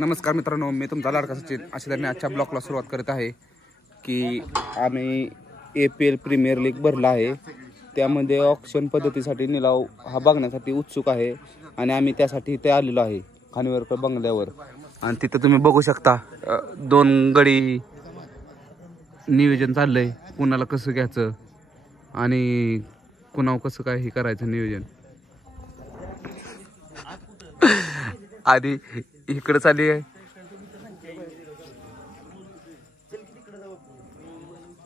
नमस्कार मित्रांनो, मी तुमचा लाडका सचिन. अशा तऱ्हेने आजच्या ब्लॉगला सुरुवात करत आहे की आम्ही APL प्रीमियर लीग भरला आहे. त्यामध्ये ऑक्शन पद्धतीसाठी निलाव हा बघण्यासाठी उत्सुक आहे आणि आम्ही त्यासाठी इथे आलेलो आहे खानिवरकर बंगल्यावर. आणि तिथं तुम्ही बघू शकता 2 गडी नियोजन चाललंय, कुणाला कसं घ्यायचं आणि कुणावर कसं काय हे करायचं नियोजन. आधी इकडे चालली आहे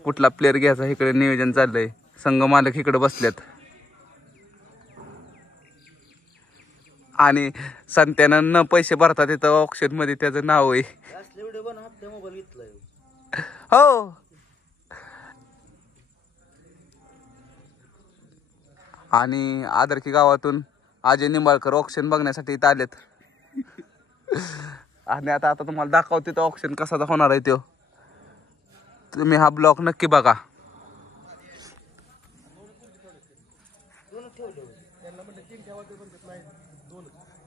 कुठला प्लेअर घ्यायचा, इकडे नियोजन चाललंय. संघ मालक इकडे बसल्यात आणि संत्यानं न पैसे भरतात तिथं ऑक्शन मध्ये त्याचं नाव आहे. हो, आणि आदरकी गावातून अजय निंबाळकर ऑक्शन बघण्यासाठी इथं आलेत. आणि आता तुम्हाला दाखवते तो ऑक्शन कसा होणार आहे. तो तुम्ही हा ब्लॉग नक्की बघा.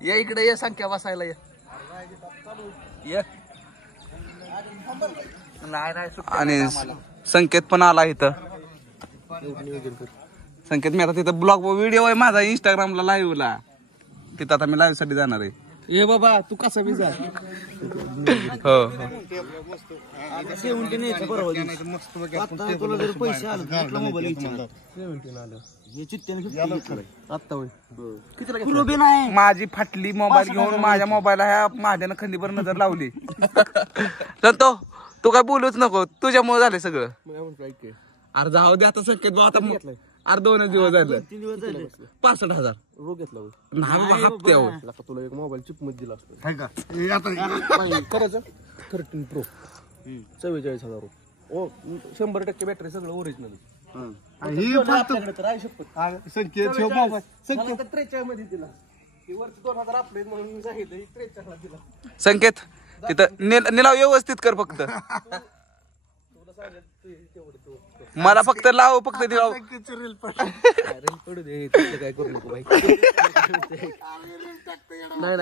या इकडे ये, संख्या बसायला ये. आणि संकेत पण आला इथं. संकेत मी आता तिथं ब्लॉग व्हिडिओ आहे माझा इंस्टाग्रामला लाईव्हला, तिथं आता मी लाईव्ह साठी जाणार आहे. ये बाबा तू कसा बी जा. हो तुला जर पैसे आले मोबाईल माझी फाटली मोबाईल घेऊन माझ्या मोबाईल ह्या माझ्यानं खंडीवर नजर लावली. संतो तू काय बोलूच नको, तुझ्यामुळे झाले सगळं. अरे जाऊ दे आता संकेत भाऊ, आता अरे 2 दिवस झाले, 3 दिवस झाले. 65,000 रोग घेतला नाही हप्त्यावर. तुला एक मोबाईल चिप मध्ये दिला असतो करायचं 13 Pro 44,000 ओ 100% बॅटरी सगळं ओरिजिनल. संकेत तिथं निलाव व्यवस्थित कर फक्त. मला फक्त लाव, फक्त निलाव. काय करू नको भाई. नाही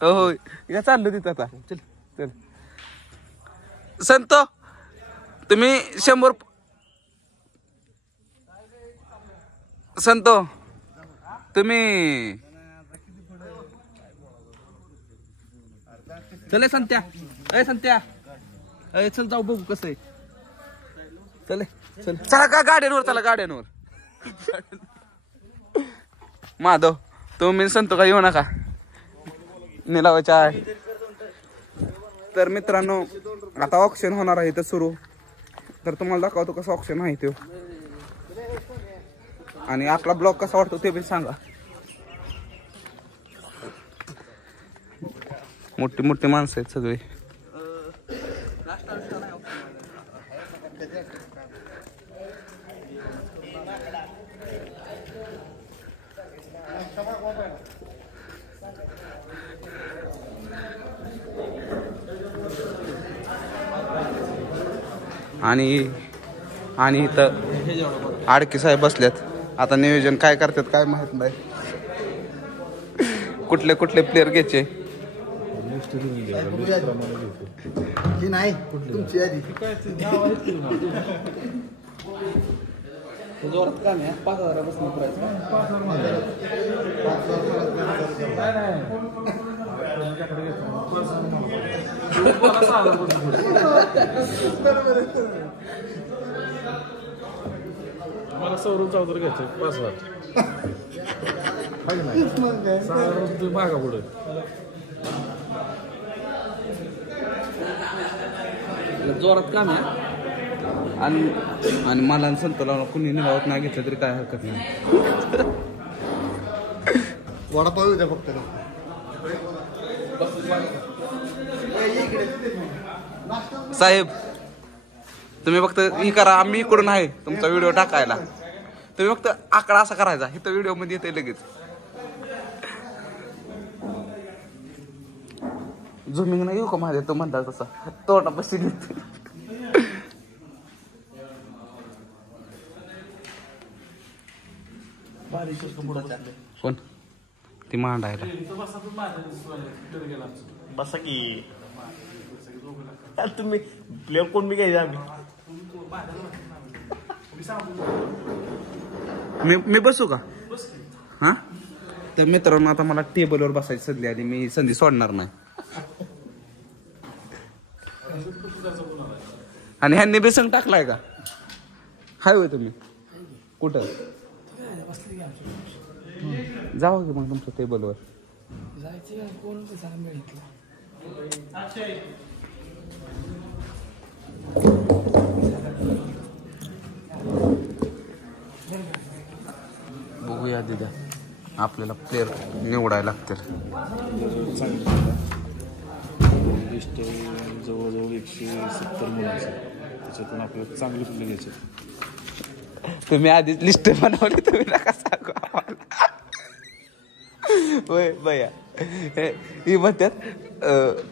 हो या चाललो तिथं आता. चल चल संत, तुम्ही 100 संतो तुम्ही चल संत्या. अय संत्या, अय चल जाऊ बघू कसं आहे. चल चल चला का गाड्यांवर, चला गाड्यांवर. माधव तुम्ही संतो का येऊ नका, निलावाच्या आहे. तर मित्रांनो आता ऑक्शन होणार आहे इथं सुरू. तर तुम्हाला दाखवतो कसं ऑक्शन आहे तो, आणि आपला ब्लॉग कसा वाटतो ते पण सांगा. मोठी मोठी माणसं आहेत सगळे. आणि इथं आडके साहेब बसल्यात. आता नियोजन काय करतात काय माहित नाही. कुठले कुठले प्लेअर घ्यायचे नाही जोरात काम आहे. 5,000 बसून करायचं. मला सौरव चौधरी घ्यायचं 5,000. तुम्ही मागा पुढे जोरात काम आहे. आणि मला संतला कुणी निघावत नाही घेतलं तरी काय हरकत नाही. वडापाव द्या फक्त. साहेब तुम्ही फक्त हे करा, आम्ही इकडून आहे तुमचा व्हिडिओ टाकायला. तुम्ही फक्त आकडा असा करायचा, इथं व्हिडिओ मध्ये येते लगेच. झुमिंग नाही येऊ का माझ्या, तो म्हणता तसा तोटा पशी घेत. कोण ती मांडायला. बसा की तुम्ही प्लेअर कोण मी घ्यायचे आम्ही. मी बसू का? हा तर मित्रांनो आता मला टेबलवर बसायची संधी आली, मी संधी सोडणार नाही. आणि ह्यांनी बेसन टाकलाय का? हाय होय तुम्ही कुठं जाऊ की मग तुमच्या टेबलवर. बघूया दिद्या, आपल्याला प्लेअर निवडायला लागतील. लिस्ट जवळजवळ 170 मुलांचं, त्याच्यातून आपल्याला चांगली फुलं घ्यायची. तुम्ही आधीच लिस्ट बनवली, तुम्ही नका सांगू आम्हाला. होय भैया ही म्हणतात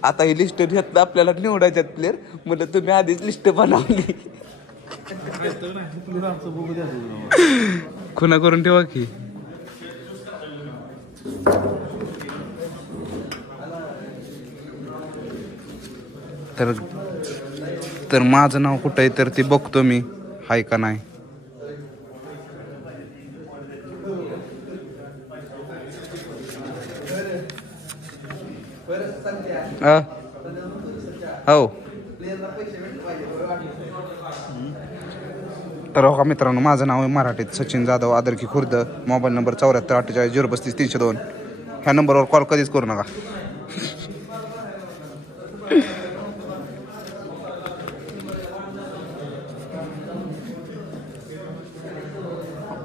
आता ही लिस्ट घेतलं आपल्याला निवडायच्यात प्लेअर, म्हणजे तुम्ही आधीच लिस्ट बनवली. खुना करून ठेवा की. तर माझं नाव कुठं आहे तर ते बघतो मी हाय का नाही. हो तर हो का मित्रांनो, माझं नाव आहे मराठीत सचिन जाधव, आदरकी खुर्द. Mobile number 7448403532. ह्या नंबरवर कॉल कधीच करू नका.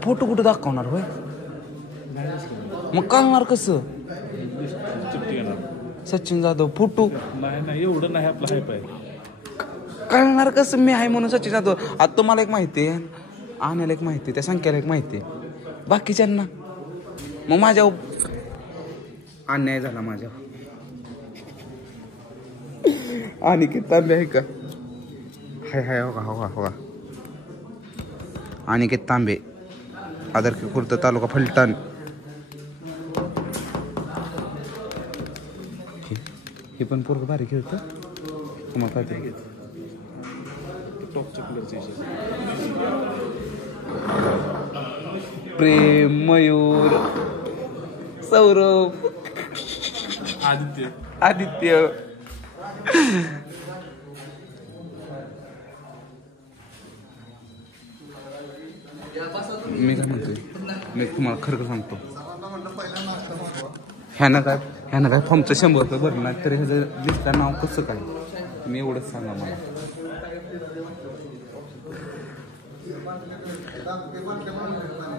फोटो कुठं दाखवणार होय? मग कळणार कसं सचिन जाधव फोटो? नाही एवढं नाही आपलं हाय पाय. कळणार कसं मी आहे म्हणून सचिन जाधव? आता तुम्हाला एक माहिती आहे, आणायला एक माहिती आहे, त्या संख्याला एक माहिती आहे, बाकीच्यांना मग माझ्या अन्याय झाला माझ्या. आणि किती तांबे आहे का? हाय हाय हो का हो का हो का. आणि किती तांबे, आदरकी खुर्द, तालुका फलटण. हे पण पोरग भारी खेळतं. तुम्हाला काय ते टॉपच्या प्लेअरचे प्रेम, मयूर, सौरभ, आदित्य. मी काय म्हणतोय, मी तुम्हाला खरं सांगतो, ह्यानं काय फॉर्मचं 100 रुपये भरलं नाही तरी ह्याचं लिस्टला नाव कसं काय? मी एवढंच सांगा मला.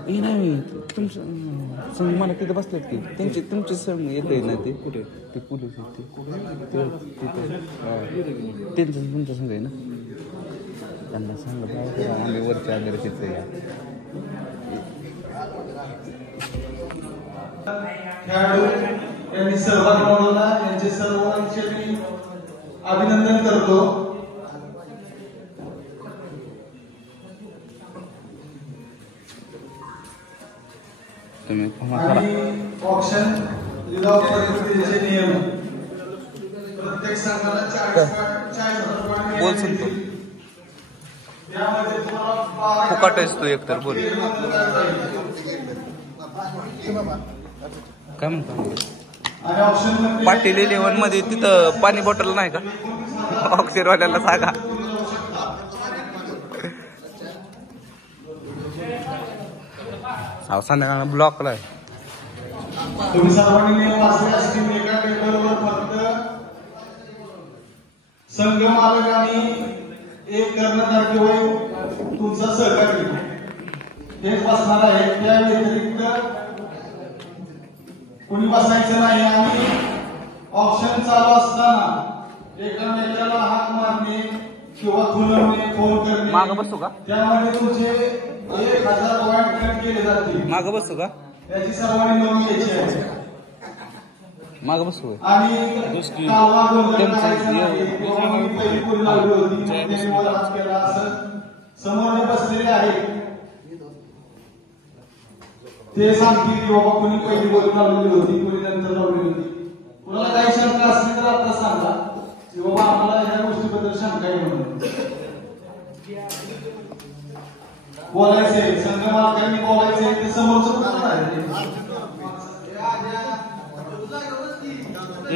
हे नाही तुमचं संग मला तिथं बसलेत की तुमचे संग येते ना ते कुठे ते पोलीस त्यांचं तुमचं संग आहे ना. त्यांना सांगा आम्ही वरच्या आदर्शीचं या. खेळाडू यांनी सहभाग नोंदवला, यांचे सर्वांचे मी अभिनंदन करतो. तुम्ही आणि ऑप्शन लिलाव पद्धतीचे नियम, प्रत्येक संघाला 40,000 बोल सांगतो यामध्ये तुम्हाला फुकट असतो एकतर बोल काय म्हणतो. आणि ऑप्शन पाटील 11 मध्ये तिथं पाणी बॉटल नाही का? ऑक्सिजनवाल्याला सांगा. संध्याकाळ ब्लॉकला आहे. तुम्ही सर्वांनी नियम वाचले असतील. एका टेबलवर फक्त संघ मालक आणि एक कर्णधार किंवा तुमचा सहकारी हेच बसणार आहे. त्या व्यतिरिक्त कुणी बसायचं नाही. आणि ऑप्शन चालू असताना एकामेकाला हाक मारणे किंवा खुलवणे, फोन करणे, मागं बसू का? त्यामध्ये तुमचे 1,000 पॉईंट कट केले जातील. मागं बसू का? याची सर्वांनी नोंद घ्यायची आहे. मागं बसू आणि कालवा गोंधळ करायचा नाही. कोणी पहिली बोली लावली होती मग त्यांनी वर हात केला असं समोर जे बसलेले आहेत ते सांगतील की बाबा कोणी पहिली बोली लावलेली होती, तुम्हाला काही शंका असली तर आता सांगा की बाबा आम्हाला ह्या गोष्टीबद्दल शंका आहे म्हणून. बोलायचे संघ मालकांनी बोलायचे ते समोरचं कुणाला आहे?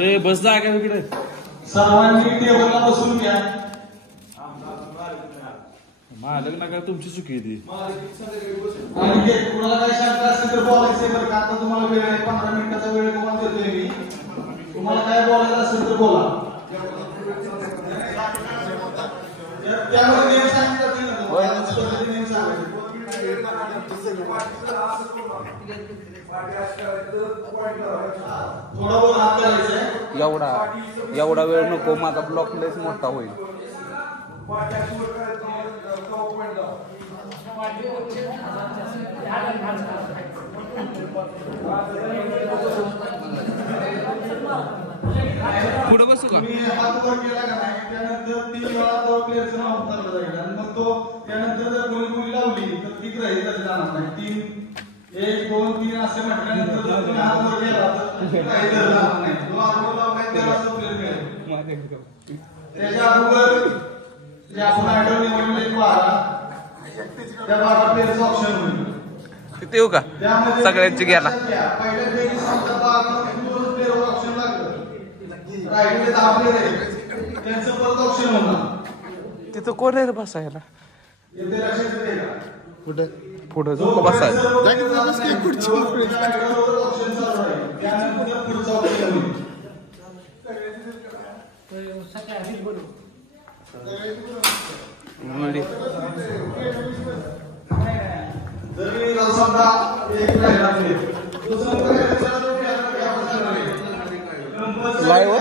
ए बस जा का इकडे. सर्वांनी टेबलला बसून घ्या. मालक नका तुमची चुकी आहे ती. आणि ते कुणाला काही शंका असली तर बोलायचे बरं का. आता तुम्हाला वेळ आहे 15 मिनिटाचा वेळ तुम्हाला देतोय मी. तुम्हाला काय बोलायचं असेल तर बोला. त्यामध्ये नेम सांगितलं की नाही? नेम सांगायचे. थोडा बहुत हात करायचा. एवढा वेळ नको, माझा ब्लॉक लयच मोठा होईल. पुढे बसू का? तुम्ही हात वर केला का नाही त्यानंतर 3 वेळा तो प्लेयरचं नाव उतरलं जाईल आणि मग तो त्यानंतर जर कोणी गुली लावली तर ती ग्रहित जाणार नाही. 3 1 2 3 असे म्हटल्यानंतर जर तुम्ही हात वर केला तर काही जाणार नाही. जो आरोप लावलाय त्याला तो प्लेयर मिळेल. त्याच्या अगोदर जे आपण आयडल निवडले 12 त्या 12 प्लेयरचं ऑप्शन होईल. तिथे येऊ का? त्यामध्ये सगळ्यांची घ्यायला. पहिल्या फेरी समजा 12 प्लेयर ऑप्शन लागलं. राहिलेले 10 प्लेयर आहेत त्यांचं परत ऑप्शन होणार. तिथं कोण आहे रे बसायला? येते लक्षात येते का? पुढं झोप बसायला. ऑप्शन चालू आहे त्यानंतर पुढचं ऑप्शन होईल. जरी समजा एक राहिला प्लेयर तो समजा लाईव्ह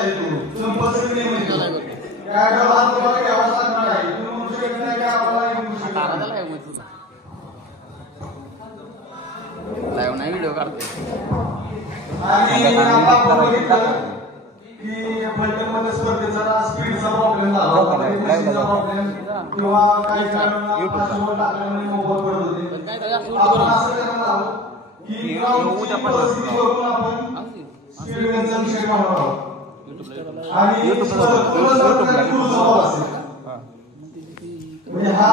लाईव्ह नाही व्हिडिओ काढते. मध्ये स्पर्धेचा स्पीडचा प्रॉब्लेम प्रॉब्लेम किंवा काही टाकल्यामुळे मोबाईल पडत होते. आपण असं करणार आहोत की परिस्थितीवरून आपण स्पीड गनचा विषय मांडणार आहोत आणि म्हणजे हा